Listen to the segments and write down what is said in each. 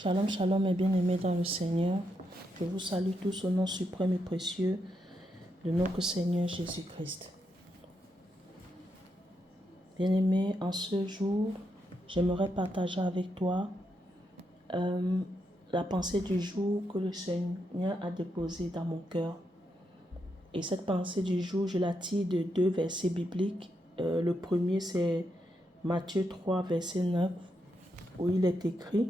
Shalom, shalom et bien-aimés dans le Seigneur. Je vous salue tous au nom suprême et précieux de notre Seigneur Jésus-Christ. Bien-aimés, en ce jour, j'aimerais partager avec toi la pensée du jour que le Seigneur a déposée dans mon cœur. Et cette pensée du jour, je la tire de deux versets bibliques. Le premier, c'est Matthieu 3, verset 9, où il est écrit: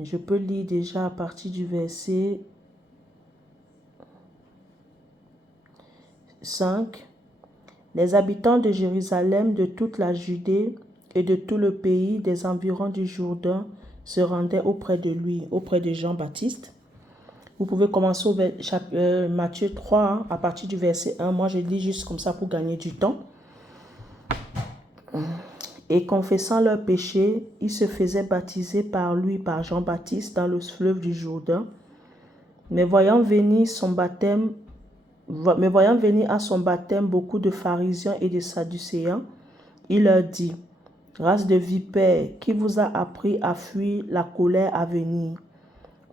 je peux lire déjà à partir du verset 5. Les habitants de Jérusalem, de toute la Judée et de tout le pays des environs du Jourdain se rendaient auprès de lui, auprès de Jean-Baptiste. Vous pouvez commencer au Matthieu 3, à partir du verset 1. Moi, je lis juste comme ça pour gagner du temps. Et confessant leurs péchés, ils se faisaient baptiser par lui, par Jean-Baptiste, dans le fleuve du Jourdain. Mais voyant venir à son baptême beaucoup de pharisiens et de sadducéens, il leur dit: race de vipères, qui vous a appris à fuir la colère à venir?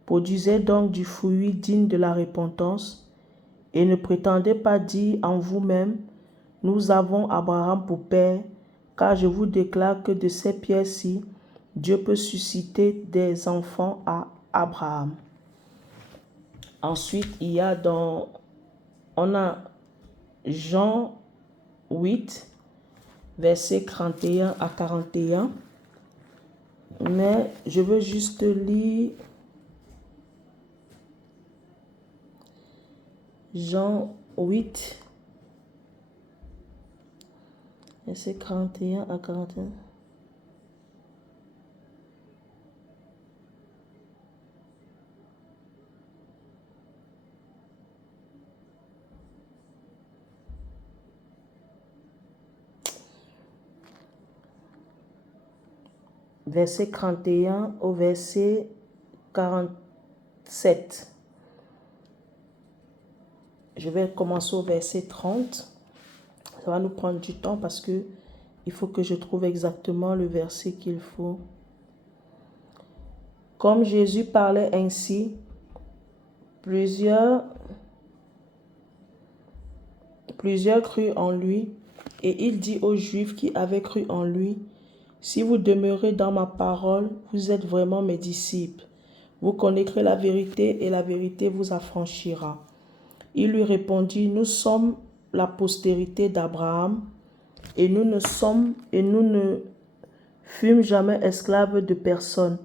Produisez donc du fruit digne de la repentance, et ne prétendez pas dire en vous-même: nous avons Abraham pour père, car je vous déclare que de ces pierres-ci, Dieu peut susciter des enfants à Abraham. Ensuite, on a Jean 8, versets 31 à 41. Mais je veux juste lire Jean 8, versets 41 à 41. Verset 31 au verset 47. Je vais commencer au verset 30. Ça va nous prendre du temps parce que il faut que je trouve exactement le verset qu'il faut. Comme Jésus parlait ainsi, plusieurs crurent en lui, et il dit aux Juifs qui avaient cru en lui: si vous demeurez dans ma parole, vous êtes vraiment mes disciples. Vous connaîtrez la vérité et la vérité vous affranchira. Il lui répondit: nous sommes la postérité d'Abraham et nous ne fûmes jamais esclaves de personne.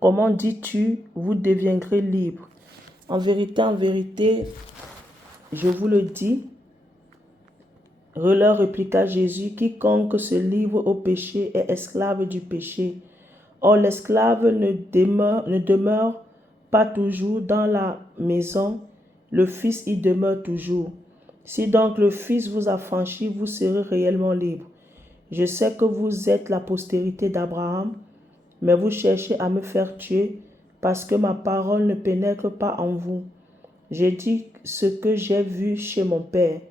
Comment dis-tu, vous deviendrez libres? En vérité, je vous le dis, leur répliqua Jésus, quiconque se livre au péché est esclave du péché. Or, l'esclave ne demeure pas toujours dans la maison, le Fils y demeure toujours. Si donc le Fils vous affranchit, vous serez réellement libre. Je sais que vous êtes la postérité d'Abraham, mais vous cherchez à me faire tuer parce que ma parole ne pénètre pas en vous. J'ai dit ce que j'ai vu chez mon Père,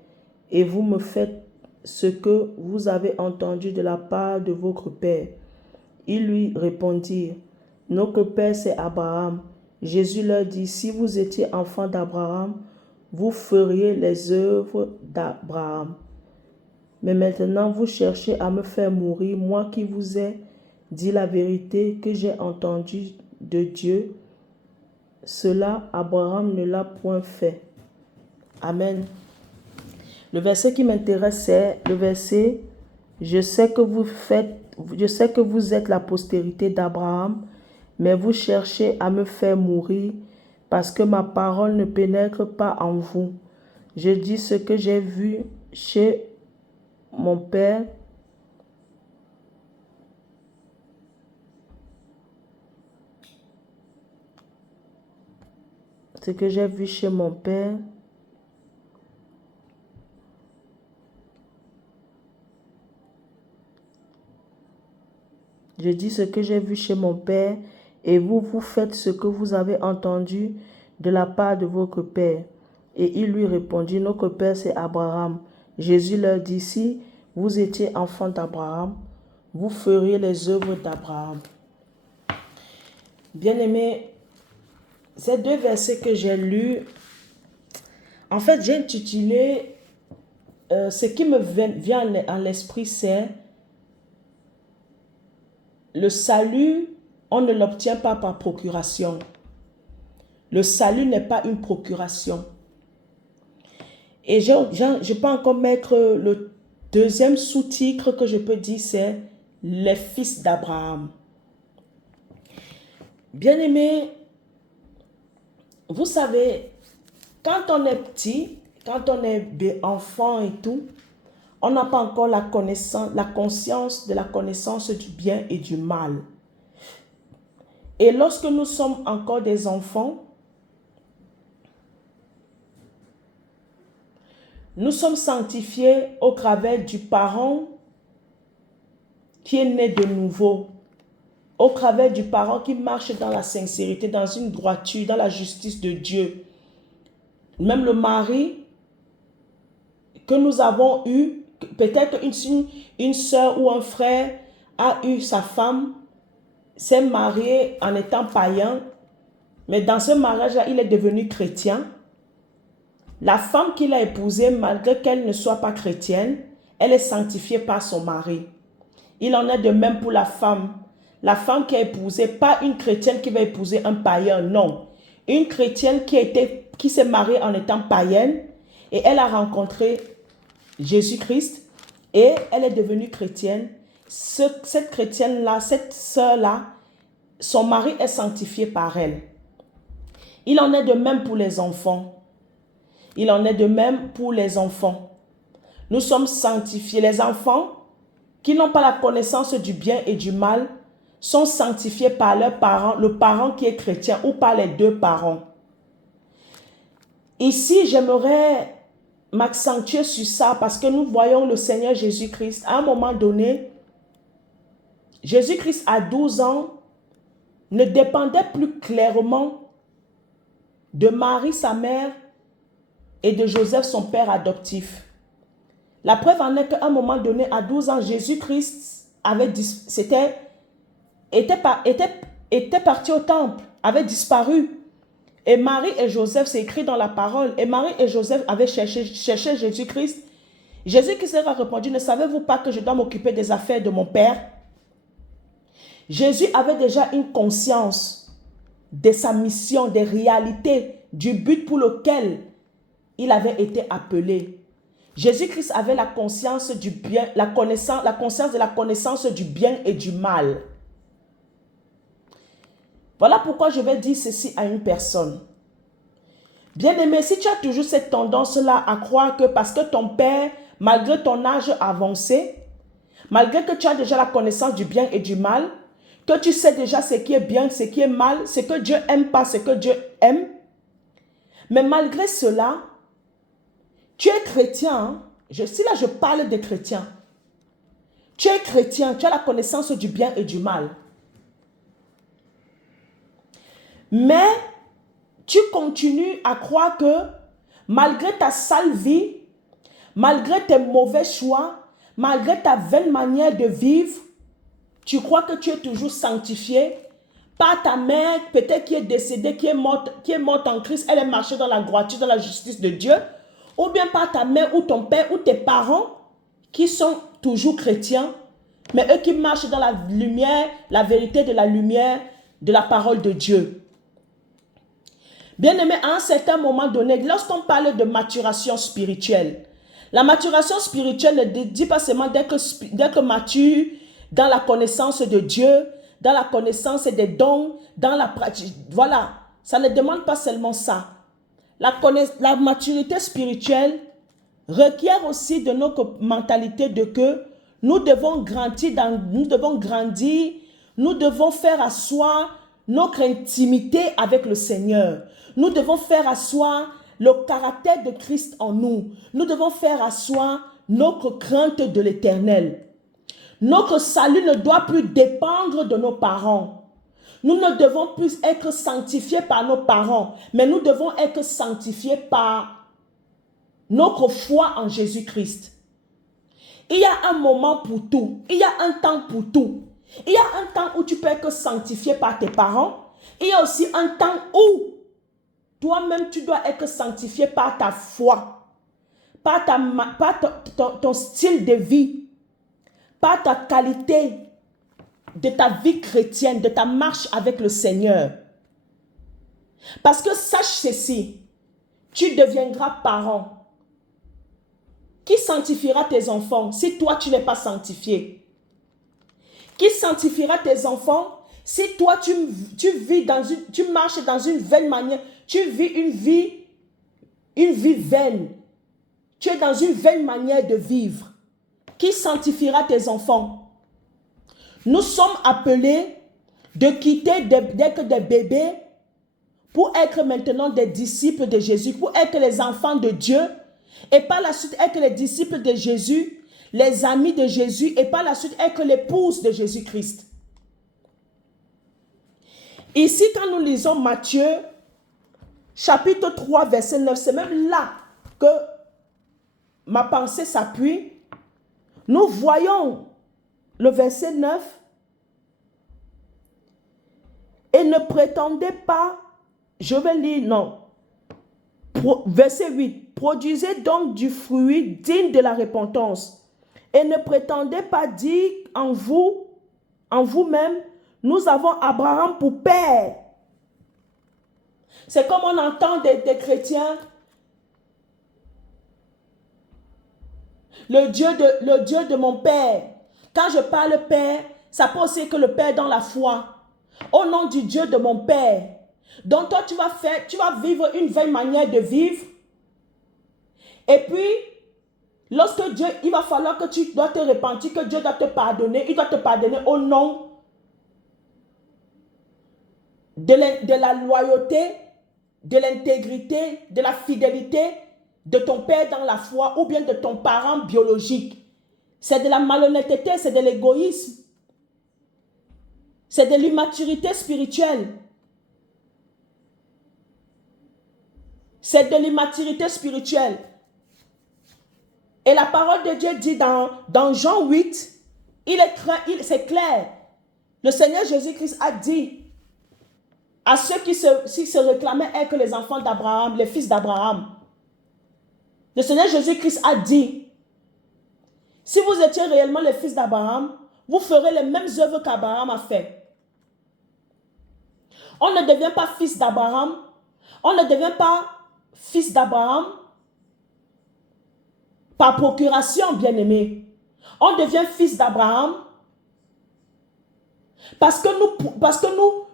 et vous me faites ce que vous avez entendu de la part de votre Père. Ils lui répondirent: notre Père, c'est Abraham. Jésus leur dit: si vous étiez enfants d'Abraham, vous feriez les œuvres d'Abraham. Mais maintenant, vous cherchez à me faire mourir, moi qui vous ai dit la vérité que j'ai entendue de Dieu. Cela, Abraham ne l'a point fait. Amen. Le verset qui m'intéresse, c'est le verset: je sais que vous êtes la postérité d'Abraham, mais vous cherchez à me faire mourir parce que ma parole ne pénètre pas en vous. Je dis ce que j'ai vu chez mon Père. Ce que j'ai vu chez mon Père. Je dis ce que j'ai vu chez mon Père, et vous faites ce que vous avez entendu de la part de votre Père. Et il lui répondit: notre Père, c'est Abraham. Jésus leur dit: si vous étiez enfants d'Abraham, vous feriez les œuvres d'Abraham. Bien-aimés, ces deux versets que j'ai lus, en fait, j'ai intitulé, ce qui me vient à l'esprit, c'est le salut, on ne l'obtient pas par procuration. Le salut n'est pas une procuration. Et je peux encore mettre le deuxième sous-titre que je peux dire, c'est les fils d'Abraham. Bien-aimés, vous savez, quand on est petit, quand on est enfant et tout, on n'a pas encore la conscience de la connaissance du bien et du mal. Et lorsque nous sommes encore des enfants, nous sommes sanctifiés au travers du parent qui est né de nouveau, au travers du parent qui marche dans la sincérité, dans une droiture, dans la justice de Dieu. Même le mari que nous avons eu, peut-être une soeur ou un frère a eu sa femme, s'est marié en étant païen, mais dans ce mariage-là, il est devenu chrétien. La femme qu'il a épousée, malgré qu'elle ne soit pas chrétienne, elle est sanctifiée par son mari. Il en est de même pour la femme. La femme qui a épousé, pas une chrétienne qui va épouser un païen, non. Une chrétienne qui s'est mariée en étant païenne et elle a rencontré Jésus-Christ et elle est devenue chrétienne. Cette chrétienne-là, cette sœur-là, son mari est sanctifié par elle. Il en est de même pour les enfants. Il en est de même pour les enfants. Nous sommes sanctifiés. Les enfants qui n'ont pas la connaissance du bien et du mal sont sanctifiés par leurs parents, le parent qui est chrétien ou par les deux parents. Ici, j'aimerais m'accentuer sur ça parce que nous voyons le Seigneur Jésus-Christ. À un moment donné, Jésus-Christ à 12 ans ne dépendait plus clairement de Marie, sa mère, et de Joseph, son père adoptif. La preuve en est qu'à un moment donné, à 12 ans, Jésus-Christ était parti au temple, avait disparu. Et Marie et Joseph, c'est écrit dans la parole, et Marie et Joseph avaient cherché Jésus-Christ. Jésus-Christ leur a répondu, ne savez-vous pas que je dois m'occuper des affaires de mon Père? Jésus avait déjà une conscience de sa mission, des réalités, du but pour lequel il avait été appelé. Jésus-Christ avait la conscience du bien, la conscience de la connaissance du bien et du mal. Voilà pourquoi je vais dire ceci à une personne. Bien-aimé, si tu as toujours cette tendance-là à croire que parce que ton père, malgré ton âge avancé, malgré que tu as déjà la connaissance du bien et du mal, que tu sais déjà ce qui est bien, ce qui est mal, ce que Dieu aime pas, ce que Dieu aime, mais malgré cela, tu es chrétien, hein? Si là je parle des chrétiens, tu es chrétien, tu as la connaissance du bien et du mal. Mais tu continues à croire que malgré ta sale vie, malgré tes mauvais choix, malgré ta vaine manière de vivre, tu crois que tu es toujours sanctifié par ta mère, peut-être qui est décédée, qui est morte en Christ, elle est marchée dans la droiture, dans la justice de Dieu, ou bien par ta mère ou ton père ou tes parents qui sont toujours chrétiens, mais eux qui marchent dans la lumière, la vérité de la lumière de la parole de Dieu. Bien-aimé, à un certain moment donné, lorsqu'on parle de maturation spirituelle, la maturation spirituelle ne dit pas seulement dès que mature dans la connaissance de Dieu, dans la connaissance des dons, dans la pratique. Voilà, ça ne demande pas seulement ça. La maturité spirituelle requiert aussi de notre mentalité de que nous devons grandir, nous devons faire asseoir notre intimité avec le Seigneur. Nous devons faire asseoir le caractère de Christ en nous. Nous devons faire asseoir notre crainte de l'Éternel. Notre salut ne doit plus dépendre de nos parents. Nous ne devons plus être sanctifiés par nos parents, mais nous devons être sanctifiés par notre foi en Jésus-Christ. Il y a un moment pour tout. Il y a un temps pour tout. Il y a un temps où tu peux être sanctifié par tes parents. Il y a aussi un temps où toi-même, tu dois être sanctifié par ta foi, par ton style de vie, par ta qualité de ta vie chrétienne, de ta marche avec le Seigneur. Parce que sache ceci, tu deviendras parent. Qui sanctifiera tes enfants si toi tu n'es pas sanctifié? Qui sanctifiera tes enfants si toi tu marches dans une vaine manière, tu vis une vie vaine. Tu es dans une vaine manière de vivre. Qui sanctifiera tes enfants? Nous sommes appelés de quitter d'être des bébés pour être maintenant des disciples de Jésus, pour être les enfants de Dieu et par la suite être les disciples de Jésus, les amis de Jésus et par la suite être l'épouse de Jésus-Christ. Ici, quand nous lisons Matthieu, chapitre 3, verset 9, c'est même là que ma pensée s'appuie. Nous voyons le verset 9. Et ne prétendez pas, je vais lire, non. Verset 8. Produisez donc du fruit digne de la repentance. Et ne prétendez pas dire en vous-même, nous avons Abraham pour père. C'est comme on entend des chrétiens. Le Dieu de mon père. Quand je parle père, ça peut aussi être le père dans la foi. Au nom du Dieu de mon père. Donc toi, tu vas vivre une vaine manière de vivre. Et puis, lorsque Dieu, il va falloir que tu dois te repentir, que Dieu doit te pardonner. Il doit te pardonner au nom de la loyauté, de l'intégrité, de la fidélité de ton père dans la foi ou bien de ton parent biologique. C'est de la malhonnêteté, c'est de l'égoïsme. C'est de l'immaturité spirituelle. C'est de l'immaturité spirituelle. Et la parole de Dieu dit dans Jean 8, c'est clair. Le Seigneur Jésus-Christ a dit à ceux qui se réclamaient être les enfants d'Abraham, les fils d'Abraham. Le Seigneur Jésus-Christ a dit, si vous étiez réellement les fils d'Abraham, vous ferez les mêmes œuvres qu'Abraham a fait. On ne devient pas fils d'Abraham. On ne devient pas fils d'Abraham par procuration, bien-aimé. On devient fils d'Abraham parce que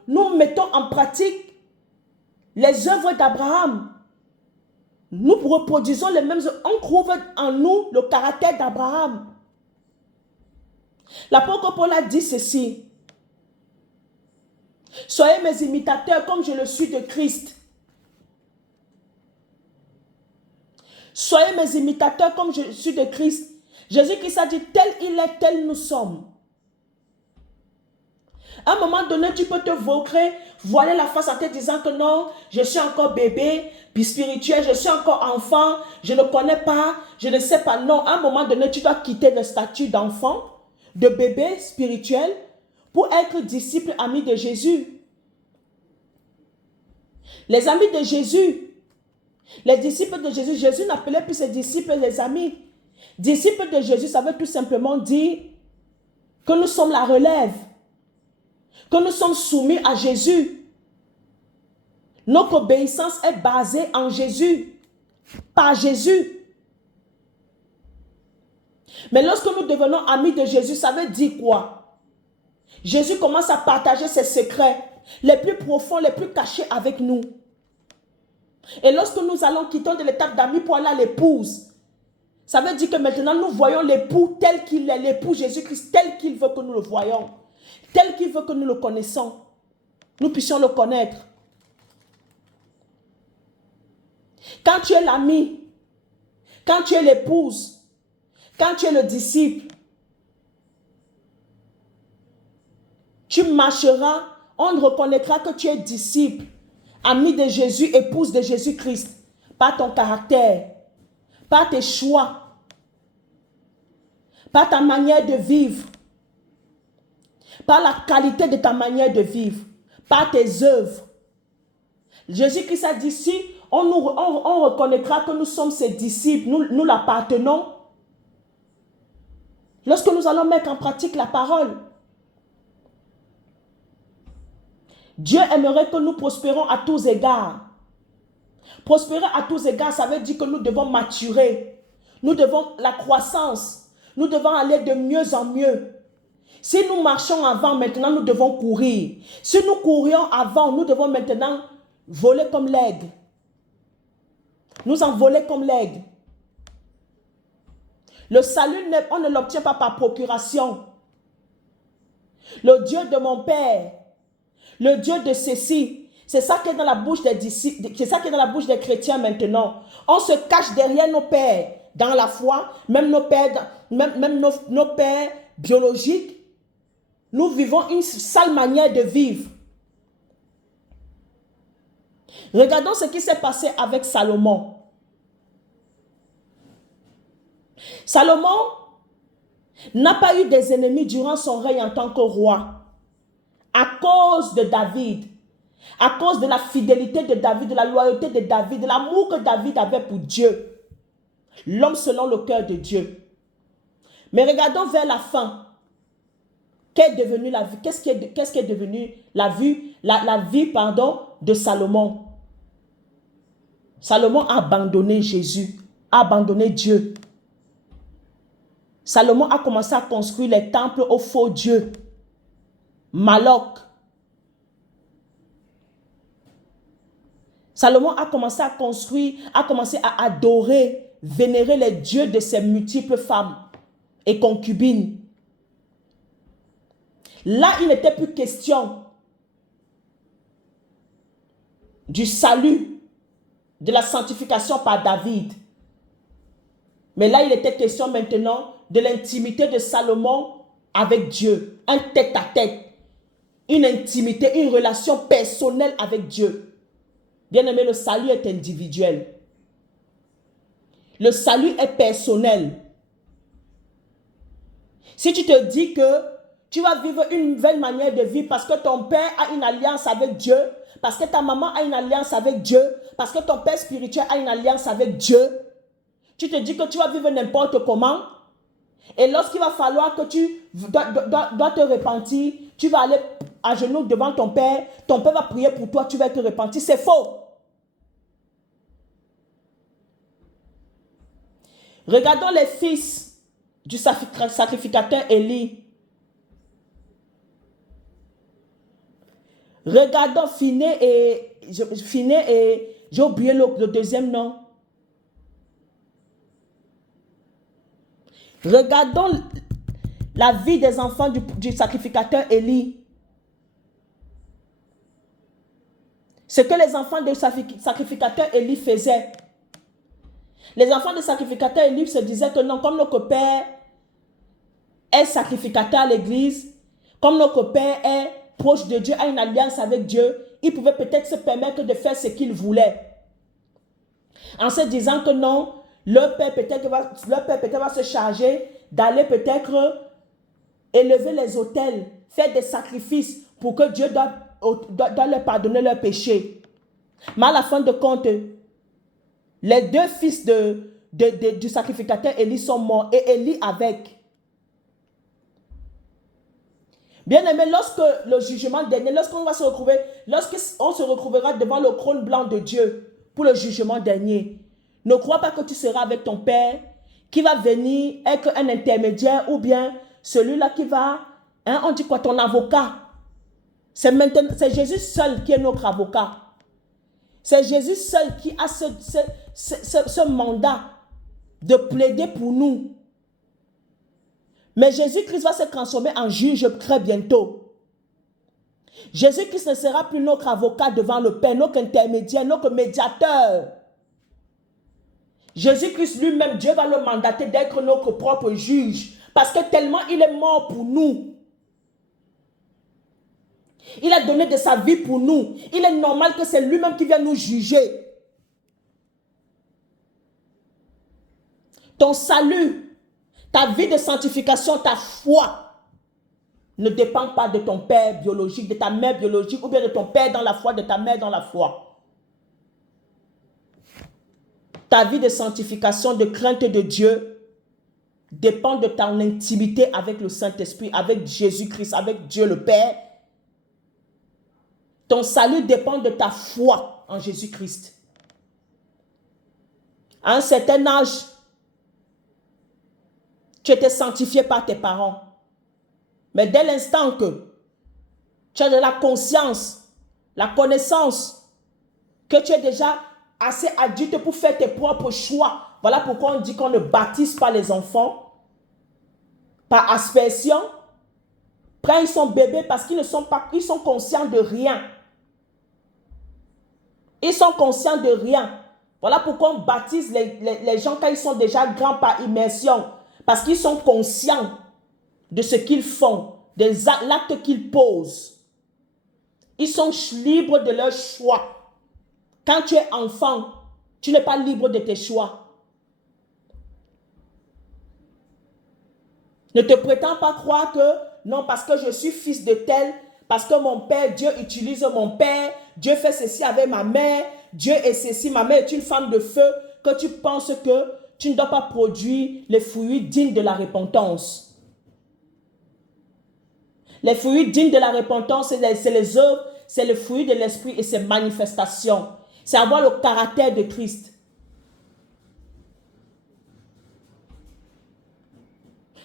nous mettons en pratique les œuvres d'Abraham. Nous reproduisons les mêmes œuvres. On trouve en nous le caractère d'Abraham. L'apôtre Paul a dit ceci. Soyez mes imitateurs comme je le suis de Christ. Soyez mes imitateurs comme je suis de Christ. Jésus-Christ a dit, tel il est, tel nous sommes. À un moment donné, tu peux te vautrer, voiler la face en te disant que non, je suis encore bébé, puis spirituel, je suis encore enfant, je ne connais pas, je ne sais pas. Non, à un moment donné, tu dois quitter le statut d'enfant, de bébé spirituel, pour être disciple, ami de Jésus. Les amis de Jésus, les disciples de Jésus, Jésus n'appelait plus ses disciples les amis. Disciples de Jésus, ça veut tout simplement dire que nous sommes la relève, que nous sommes soumis à Jésus. Notre obéissance est basée en Jésus, par Jésus. Mais lorsque nous devenons amis de Jésus, ça veut dire quoi? Jésus commence à partager ses secrets les plus profonds, les plus cachés avec nous. Et lorsque nous allons quitter de l'étape d'amis pour aller à l'épouse, ça veut dire que maintenant nous voyons l'époux tel qu'il est, l'époux Jésus-Christ tel qu'il veut que nous le voyons, tel qu'il veut que nous le connaissons, nous puissions le connaître. Quand tu es l'ami, quand tu es l'épouse, quand tu es le disciple, tu marcheras, on reconnaîtra que tu es disciple, ami de Jésus, épouse de Jésus-Christ, par ton caractère, par tes choix, par ta manière de vivre, par la qualité de ta manière de vivre, par tes œuvres. Jésus-Christ a dit, si on reconnaîtra que nous sommes ses disciples, nous l'appartenons, lorsque nous allons mettre en pratique la parole. Dieu aimerait que nous prospérons à tous égards. Prospérer à tous égards, ça veut dire que nous devons maturer. Nous devons la croissance. Nous devons aller de mieux en mieux. Si nous marchons avant, maintenant nous devons courir. Si nous courions avant, nous devons maintenant voler comme l'aigle. Nous envoler comme l'aigle. Le salut, on ne l'obtient pas par procuration. Le Dieu de mon Père, le Dieu de ceci, c'est ça qui est dans la bouche des disciples, c'est ça qui est dans la bouche des chrétiens maintenant. On se cache derrière nos pères dans la foi, même nos pères, nos pères biologiques. Nous vivons une sale manière de vivre. Regardons ce qui s'est passé avec Salomon. Salomon n'a pas eu des ennemis durant son règne en tant que roi. À cause de David, à cause de la fidélité de David, de la loyauté de David, de l'amour que David avait pour Dieu. L'homme selon le cœur de Dieu. Mais regardons vers la fin. Qu'est devenue la vie? Qu'est-ce qui est devenu la vie de Salomon? Salomon a abandonné Jésus, a abandonné Dieu. Salomon a commencé à construire les temples aux faux dieux. Moloch. Salomon a commencé à construire, a commencé à adorer, vénérer les dieux de ses multiples femmes et concubines. Là, il n'était plus question du salut, de la sanctification par David. Mais là, il était question maintenant de l'intimité de Salomon avec Dieu. Un tête-à-tête. Une intimité, une relation personnelle avec Dieu. Bien-aimé, le salut est individuel. Le salut est personnel. Si tu te dis que tu vas vivre une nouvelle manière de vivre parce que ton père a une alliance avec Dieu, parce que ta maman a une alliance avec Dieu, parce que ton père spirituel a une alliance avec Dieu, tu te dis que tu vas vivre n'importe comment. Et lorsqu'il va falloir que tu dois te repentir, tu vas aller à genoux devant ton père va prier pour toi, tu vas te repentir. C'est faux. Regardons les fils du sacrificateur Élie. Regardons Phiné et j'ai oublié le deuxième nom. Regardons la vie des enfants du sacrificateur Élie. Ce que les enfants du sacrificateur Élie faisaient. Les enfants du sacrificateur Élie se disaient que non, comme notre père est sacrificateur à l'église, comme notre père est proche de Dieu, a une alliance avec Dieu, il pouvait peut-être se permettre de faire ce qu'il voulait. En se disant que non, leur père peut-être va se charger d'aller peut-être élever les autels, faire des sacrifices pour que Dieu doit leur pardonner leurs péchés. Mais à la fin de compte, les deux fils du sacrificateur Élie sont morts et Élie avec. Bien aimé, lorsque le jugement dernier, lorsqu'on se retrouvera devant le trône blanc de Dieu pour le jugement dernier, ne crois pas que tu seras avec ton Père qui va venir être un intermédiaire ou bien celui-là qui va, on dit quoi, ton avocat. C'est Jésus seul qui est notre avocat. C'est Jésus seul qui a ce mandat de plaider pour nous. Mais Jésus-Christ va se transformer en juge très bientôt. Jésus-Christ ne sera plus notre avocat devant le Père, notre intermédiaire, notre médiateur. Jésus-Christ lui-même, Dieu va le mandater d'être notre propre juge. Parce que tellement il est mort pour nous. Il a donné de sa vie pour nous. Il est normal que c'est lui-même qui vient nous juger. Ton salut, ta vie de sanctification, ta foi, ne dépend pas de ton père biologique, de ta mère biologique, ou bien de ton père dans la foi, de ta mère dans la foi. Ta vie de sanctification, de crainte de Dieu dépend de ton intimité avec le Saint-Esprit, avec Jésus-Christ, avec Dieu le Père. Ton salut dépend de ta foi en Jésus-Christ. À un certain âge, tu étais sanctifié par tes parents. Mais dès l'instant que tu as de la conscience, la connaissance, que tu es déjà assez adulte pour faire tes propres choix. Voilà pourquoi on dit qu'on ne baptise pas les enfants par aspersion. Quand ils sont bébés, parce qu'ils ne sont pas, ils sont conscients de rien. Ils sont conscients de rien. Voilà pourquoi on baptise les gens quand ils sont déjà grands par immersion. Parce qu'ils sont conscients de ce qu'ils font, des actes qu'ils posent. Ils sont libres de leur choix. Quand tu es enfant, tu n'es pas libre de tes choix. Ne te prétends pas croire que non, parce que je suis fils de tel, parce que mon père, Dieu utilise mon père, Dieu fait ceci avec ma mère, Dieu est ceci, ma mère est une femme de feu, que tu penses que tu ne dois pas produire les fruits dignes de la repentance. Les fruits dignes de la repentance, c'est les œuvres, c'est le fruit de l'esprit et ses manifestations. C'est avoir le caractère de Christ.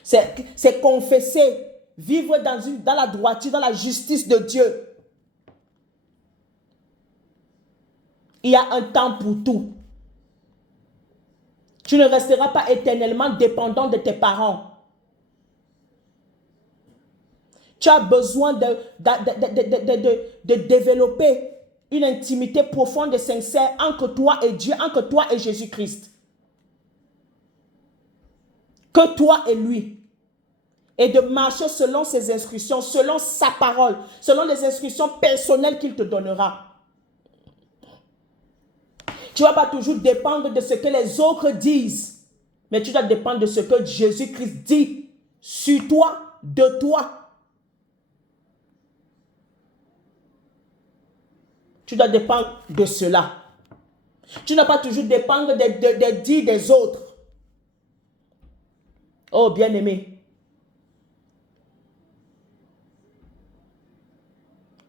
C'est confesser, vivre dans la droiture, dans la justice de Dieu. Il y a un temps pour tout. Tu ne resteras pas éternellement dépendant de tes parents. Tu as besoin de développer une intimité profonde et sincère entre toi et Dieu, entre toi et Jésus-Christ. Que toi et lui. Et de marcher selon ses instructions, selon sa parole, selon les instructions personnelles qu'il te donnera. Tu ne vas pas toujours dépendre de ce que les autres disent, mais tu dois dépendre de ce que Jésus-Christ dit sur toi, de toi. Tu dois dépendre de cela. Tu ne dois pas toujours dépendre des dits des autres. Oh, bien-aimé.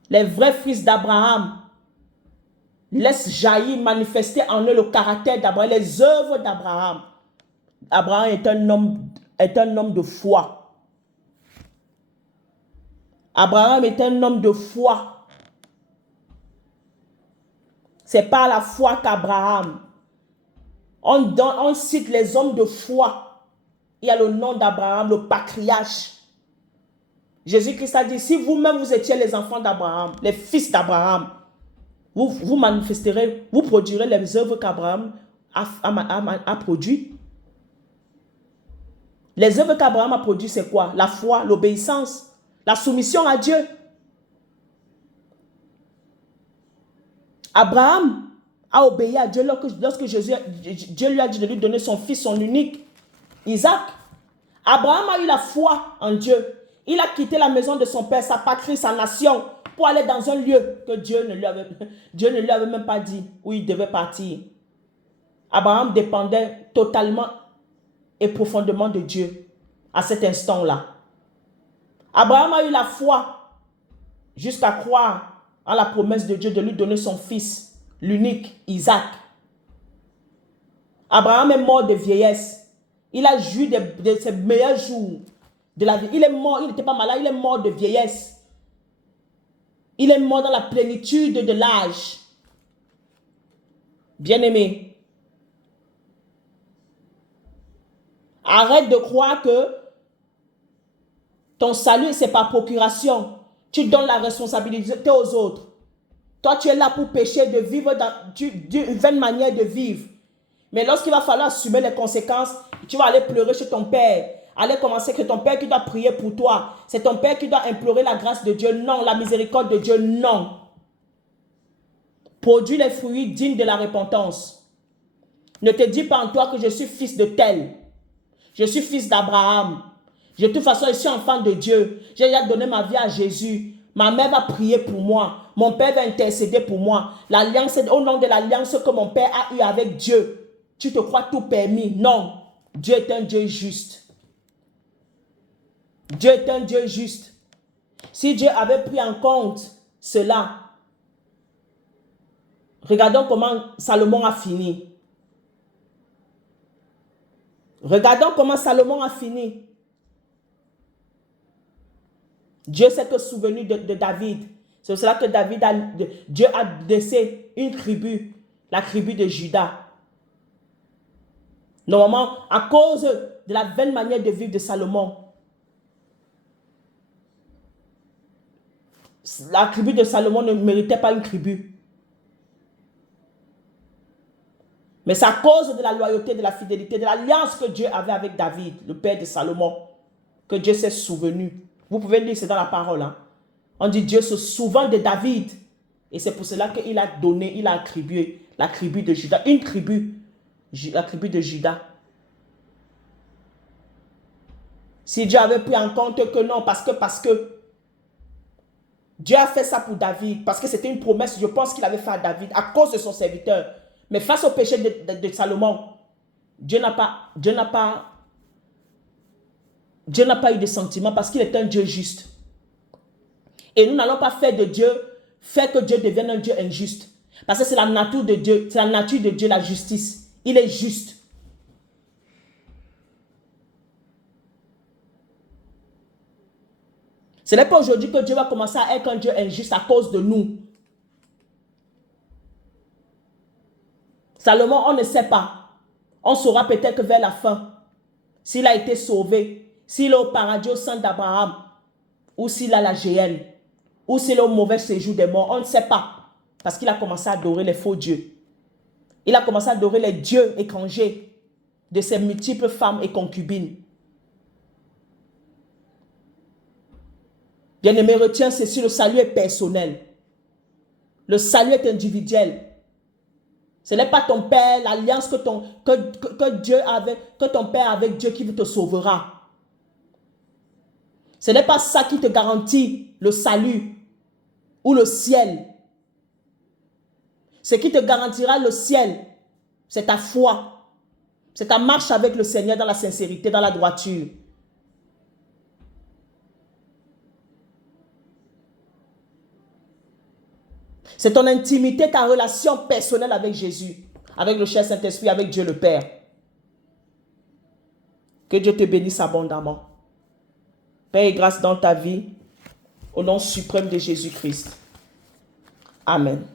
Les vrais fils d'Abraham laissent jaillir, manifester en eux le caractère d'Abraham, les œuvres d'Abraham. Abraham est un homme de foi. Abraham est un homme de foi. C'est par la foi qu'Abraham. On cite les hommes de foi. Il y a le nom d'Abraham, le patriarche. Jésus-Christ a dit, si vous-même vous étiez les enfants d'Abraham, les fils d'Abraham, vous manifesterez, vous produirez les œuvres qu'Abraham a produites. Les œuvres qu'Abraham a produites, c'est quoi? La foi, l'obéissance, la soumission à Dieu. Abraham a obéi à Dieu lorsque Dieu lui a dit de lui donner son fils, son unique, Isaac. Abraham a eu la foi en Dieu. Il a quitté la maison de son père, sa patrie, sa nation, pour aller dans un lieu que Dieu ne lui avait même pas dit où il devait partir. Abraham dépendait totalement et profondément de Dieu à cet instant-là. Abraham a eu la foi jusqu'à croire en la promesse de Dieu de lui donner son fils, l'unique, Isaac. Abraham est mort de vieillesse. Il a joui de ses meilleurs jours de la vie. Il est mort, il n'était pas malade, il est mort de vieillesse. Il est mort dans la plénitude de l'âge. Bien-aimé, arrête de croire que ton salut, c'est par procuration. Tu donnes la responsabilité aux autres. Toi, tu es là pour pécher, de vivre d'une vaine manière de vivre. Mais lorsqu'il va falloir assumer les conséquences, tu vas aller pleurer chez ton père. Aller commencer que ton père qui doit prier pour toi. C'est ton père qui doit implorer la grâce de Dieu. Non, la miséricorde de Dieu, non. Produis les fruits dignes de la repentance. Ne te dis pas en toi que je suis fils de tel. Je suis fils d'Abraham. De toute façon, je suis enfant de Dieu. J'ai déjà donné ma vie à Jésus. Ma mère va prier pour moi. Mon père va intercéder pour moi. L'alliance, au nom de l'alliance que mon père a eue avec Dieu, tu te crois tout permis. Non. Dieu est un Dieu juste. Dieu est un Dieu juste. Si Dieu avait pris en compte cela, regardons comment Salomon a fini. Regardons comment Salomon a fini. Dieu s'est souvenu de David. C'est pour cela que Dieu a laissé une tribu, la tribu de Juda. Normalement, à cause de la vaine manière de vivre de Salomon, la tribu de Salomon ne méritait pas une tribu. Mais c'est à cause de la loyauté, de la fidélité, de l'alliance que Dieu avait avec David, le père de Salomon, que Dieu s'est souvenu. Vous pouvez lire, c'est dans la parole. Hein? On dit Dieu se souvient de David. Et c'est pour cela qu'il a donné, il a attribué la tribu de Juda. Une tribu, la tribu de Juda. Si Dieu avait pris en compte que non, parce que Dieu a fait ça pour David, parce que c'était une promesse, je pense qu'il avait fait à David, à cause de son serviteur. Mais face au péché de Salomon, Dieu n'a pas eu de sentiment parce qu'il est un Dieu juste. Et nous n'allons pas faire que Dieu devienne un Dieu injuste. Parce que c'est la nature de Dieu, la justice. Il est juste. Ce n'est pas aujourd'hui que Dieu va commencer à être un Dieu injuste à cause de nous. Salomon, on ne sait pas. On saura peut-être que vers la fin, s'il a été sauvé, s'il est au paradis au sein d'Abraham, ou s'il a la géhenne, ou s'il est au mauvais séjour des morts, on ne sait pas. Parce qu'il a commencé à adorer les faux dieux. Il a commencé à adorer les dieux étrangers de ses multiples femmes et concubines. Bien-aimé, retiens ceci, le salut est personnel. Le salut est individuel. Ce n'est pas ton père, l'alliance que ton père avec Dieu qui te sauvera. Ce n'est pas ça qui te garantit le salut ou le ciel. Ce qui te garantira le ciel, c'est ta foi. C'est ta marche avec le Seigneur dans la sincérité, dans la droiture. C'est ton intimité, ta relation personnelle avec Jésus, avec le cher Saint-Esprit, avec Dieu le Père. Que Dieu te bénisse abondamment. Paix et grâce dans ta vie, au nom suprême de Jésus-Christ. Amen.